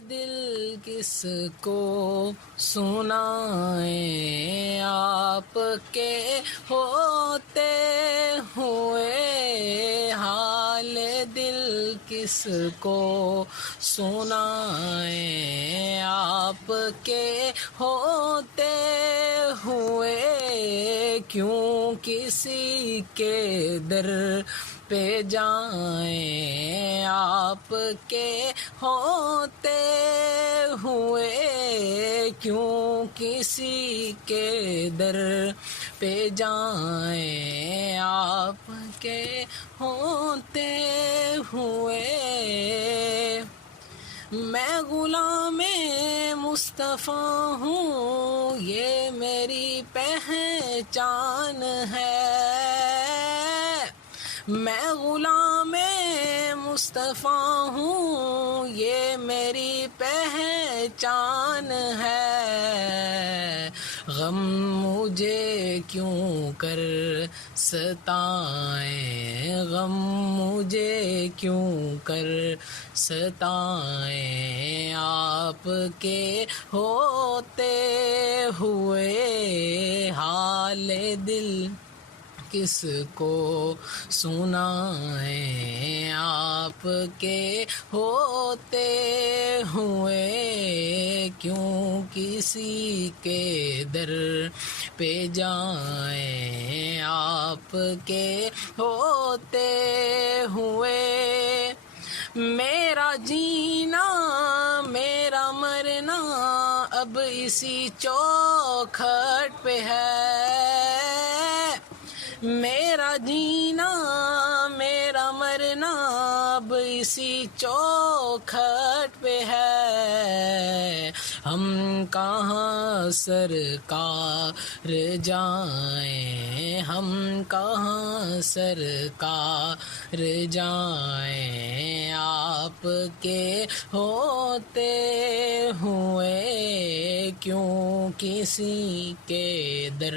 دل کس کو سنائیں، آپ کے ہوتے ہوئے حال دل کس کو سنائیں، آپ کے ہوتے ہوئے کیوں کسی کے در پہ جائیں، آپ کے ہوتے ہوئے کیوں کسی کے در پہ جائیں، آپ کے ہوتے ہوئے میں غلام مصطفیٰ ہوں، یہ میری پہچان ہے، میں غلام مصطفیٰ ہوں، یہ میری پہچان ہے، غم مجھے کیوں کر ستائیں، غم مجھے کیوں کر ستائیں، آپ کے ہوتے ہوئے حال دل کس کو سنائیں، آپ کے ہوتے ہوئے کیوں کسی کے در پہ جائیں، آپ کے ہوتے ہوئے میرا جینا میرا مرنا اب اسی چوکھٹ پہ ہے، میرا جینا میرا مرنا اب اسی چوکھٹ پہ ہے، ہم کہاں سرکار جائیں، ہم کہاں سرکار جائیں، آپ کے ہوتے ہوئے کیوں کسی کے در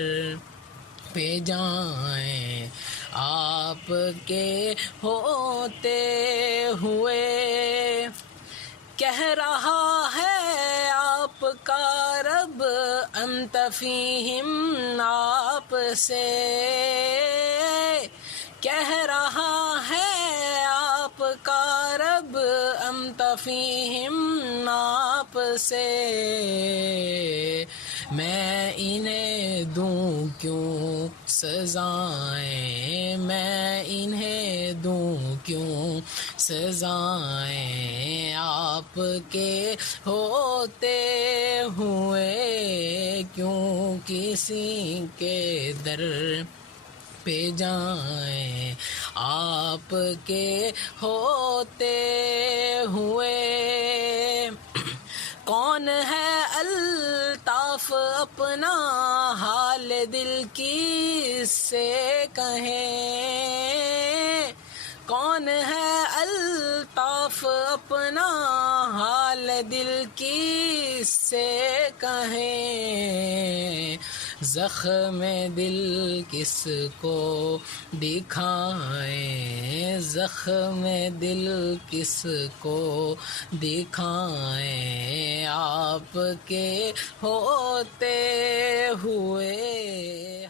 پہ جائیں، آپ کے ہوتے ہوئے کہہ رہا ہے آپ کا رب انت فیہم آپ سے، کہہ رہا ہے آپ کا رب انت فیہم آپ سے، میں انہیں دوں کیوں سزائیں، میں انہیں دوں کیوں سزائیں، آپ کے ہوتے ہوئے کیوں کسی کے در پہ جائیں، آپ کے ہوتے ہوئے کون ہے الطاف اپنا حال دل کی سے کہیں، کون ہے الطاف اپنا حال دل کی سے کہیں، زخم دل کس کو دکھائیں، زخم دل کس کو دکھائیں، آپ کے ہوتے ہوئے